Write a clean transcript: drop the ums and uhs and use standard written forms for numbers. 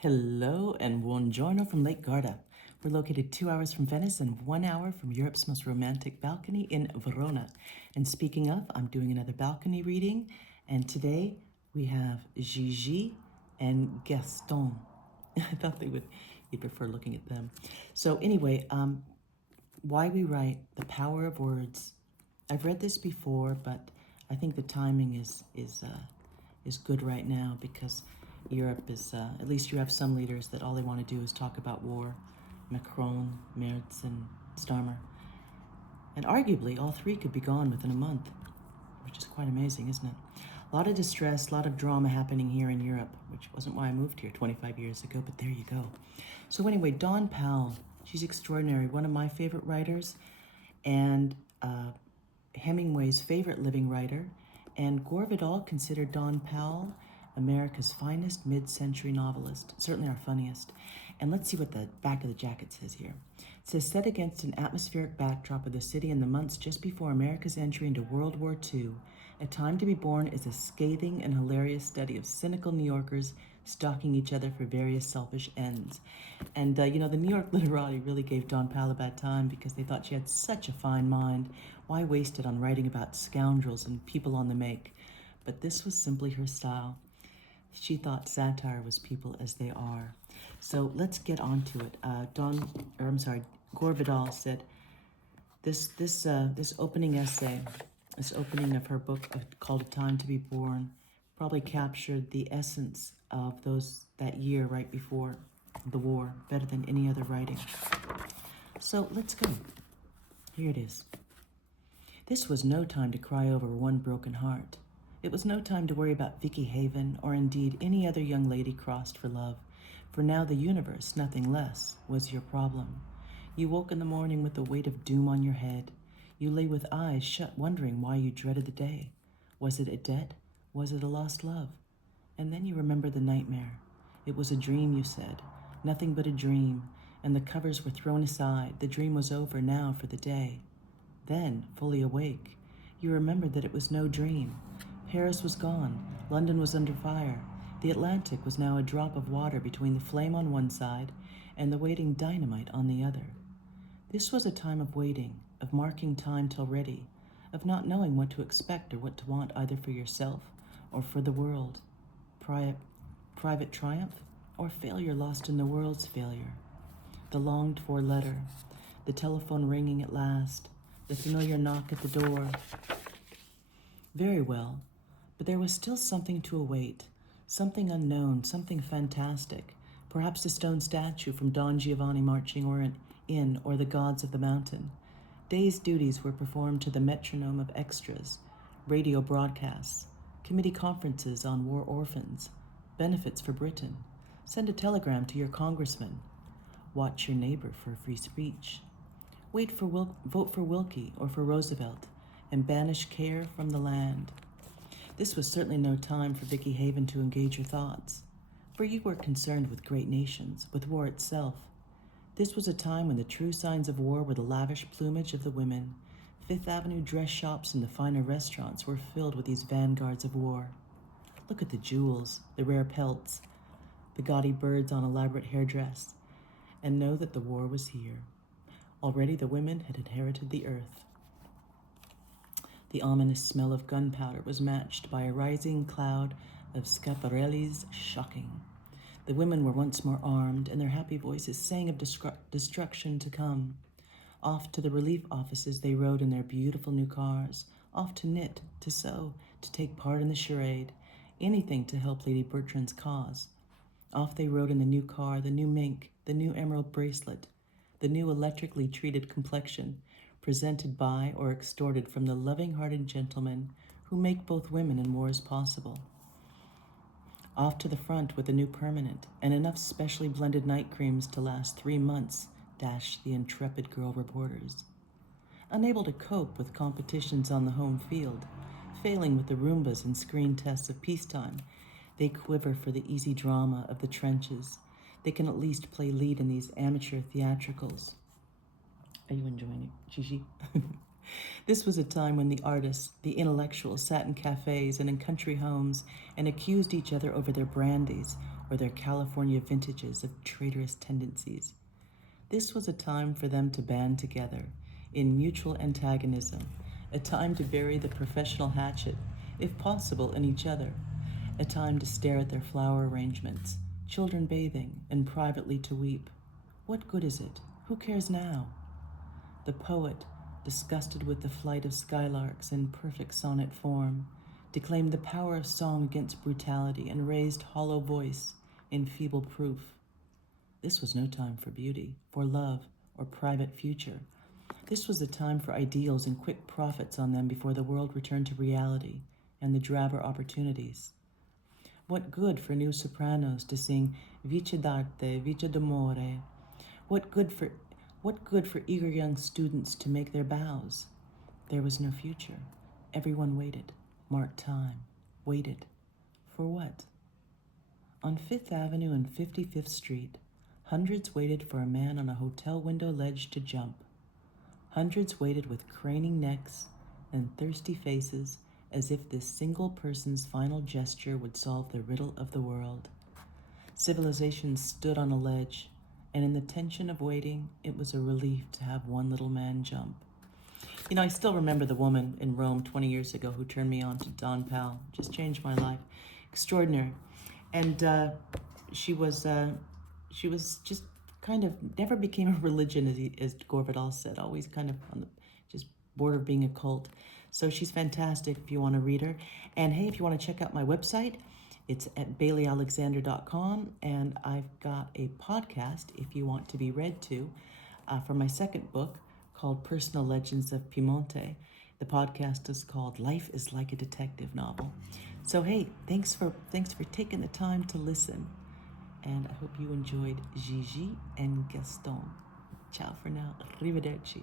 Hello and buongiorno from Lake Garda. We're located 2 hours from Venice and 1 hour from Europe's most romantic balcony in Verona. And speaking of, I'm doing another balcony reading, and today we have Gigi and Gaston. I thought you'd prefer looking at them. So anyway, why we write, the power of words. I've read this before, but I think the timing is good right now because Europe is, at least you have some leaders that all they want to do is talk about war. Macron, Merz, and Starmer. And arguably, all three could be gone within a month, which is quite amazing, isn't it? A lot of distress, a lot of drama happening here in Europe, which wasn't why I moved here 25 years ago, but there you go. So anyway, Dawn Powell, she's extraordinary, one of my favorite writers, and Hemingway's favorite living writer, and Gore Vidal considered Dawn Powell America's finest mid-century novelist, certainly our funniest. And let's see what the back of the jacket says here. It says, set against an atmospheric backdrop of the city in the months just before America's entry into World War II, A Time to Be Born is a scathing and hilarious study of cynical New Yorkers stalking each other for various selfish ends. And, the New York literati really gave Dawn Powell a bad time because they thought she had such a fine mind. Why waste it on writing about scoundrels and people on the make? But this was simply her style. She thought satire was people as they are. So let's get on to it. Gore Vidal said, this opening essay, this opening of her book called A Time to Be Born, probably captured the essence of that year right before the war better than any other writing. So let's go. Here it is. This was no time to cry over one broken heart. It was no time to worry about Vicky Haven or indeed any other young lady crossed for love, for now the universe, nothing less, was your problem. You woke in the morning with the weight of doom on your head. You lay with eyes shut wondering why you dreaded the day. Was it a debt? Was it a lost love? And then you remember the nightmare. It was a dream, you said, nothing but a dream, and the covers were thrown aside. The dream was over now for the day. Then, fully awake, you remembered that it was no dream. Paris was gone, London was under fire. The Atlantic was now a drop of water between the flame on one side and the waiting dynamite on the other. This was a time of waiting, of marking time till ready, of not knowing what to expect or what to want either for yourself or for the world. Private triumph or failure lost in the world's failure. The longed-for letter, the telephone ringing at last, the familiar knock at the door. Very well. But there was still something to await, something unknown, something fantastic, perhaps a stone statue from Don Giovanni marching in or the gods of the mountain. Day's duties were performed to the metronome of extras, radio broadcasts, committee conferences on war orphans, benefits for Britain. Send a telegram to your congressman. Watch your neighbor for free speech. Vote for Wilkie or for Roosevelt, and banish care from the land. This was certainly no time for Vicky Haven to engage your thoughts, for you were concerned with great nations, with war itself. This was a time when the true signs of war were the lavish plumage of the women. Fifth Avenue dress shops and the finer restaurants were filled with these vanguards of war. Look at the jewels, the rare pelts, the gaudy birds on elaborate hairdress, and know that the war was here. Already the women had inherited the earth. The ominous smell of gunpowder was matched by a rising cloud of scaparellis shocking. The women were once more armed, and their happy voices sang of destruction to come. Off to the relief offices they rode in their beautiful new cars, off to knit, to sew, to take part in the charade, anything to help Lady Bertrand's cause. Off they rode in the new car, the new mink, the new emerald bracelet, the new electrically treated complexion, presented by or extorted from the loving-hearted gentlemen who make both women and wars possible. Off to the front with a new permanent and enough specially blended night creams to last 3 months, dashed the intrepid girl reporters. Unable to cope with competitions on the home field, failing with the Roombas and screen tests of peacetime, they quiver for the easy drama of the trenches. They can at least play lead in these amateur theatricals. Are you enjoying it, Gigi? This was a time when the artists, the intellectuals, sat in cafes and in country homes and accused each other over their brandies, or their California vintages of traitorous tendencies. This was a time for them to band together in mutual antagonism, a time to bury the professional hatchet, if possible, in each other, a time to stare at their flower arrangements, children bathing, and privately to weep. What good is it? Who cares now? The poet, disgusted with the flight of skylarks in perfect sonnet form, declaimed the power of song against brutality and raised hollow voice in feeble proof. This was no time for beauty, for love, or private future. This was the time for ideals and quick profits on them before the world returned to reality and the drabber opportunities. What good for new sopranos to sing Vice d'arte, vice d'amore? What good for eager young students to make their bows? There was no future. Everyone waited, marked time, waited. For what? On Fifth Avenue and 55th Street, hundreds waited for a man on a hotel window ledge to jump. Hundreds waited with craning necks and thirsty faces as if this single person's final gesture would solve the riddle of the world. Civilization stood on a ledge, and in the tension of waiting, it was a relief to have one little man jump. You know, I still remember the woman in Rome 20 years ago who turned me on to Dawn Powell. Just changed my life. Extraordinary. And she was just kind of never became a religion, as Gore Vidal said, always kind of on the just border of being a cult. So she's fantastic if you want to read her. And hey, if you want to check out my website, it's at baileyalexander.com, and I've got a podcast if you want to be read to for my second book called Personal Legends of Piemonte. The podcast is called Life is Like a Detective Novel. So hey, thanks for taking the time to listen, and I hope you enjoyed Gigi and Gastone. Ciao for now. Arrivederci.